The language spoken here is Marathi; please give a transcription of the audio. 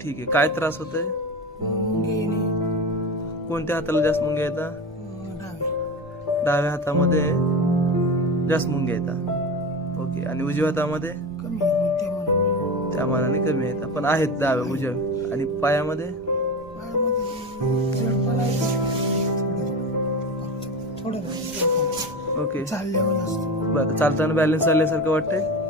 ठीक आहे. काय त्रास होतोय? कोणत्या हाताला जास्त मुंग्या येतात? डाव्या हातामध्ये जास्त मुंग्या येतात. ओके. आणि उजव्या हातामध्ये त्या मानाने कमी येतात, पण आहेत डाव्या उजव्या. आणि पायामध्ये ओके. बरं, चालताना बॅलन्स चालल्यासारखं वाटतंय?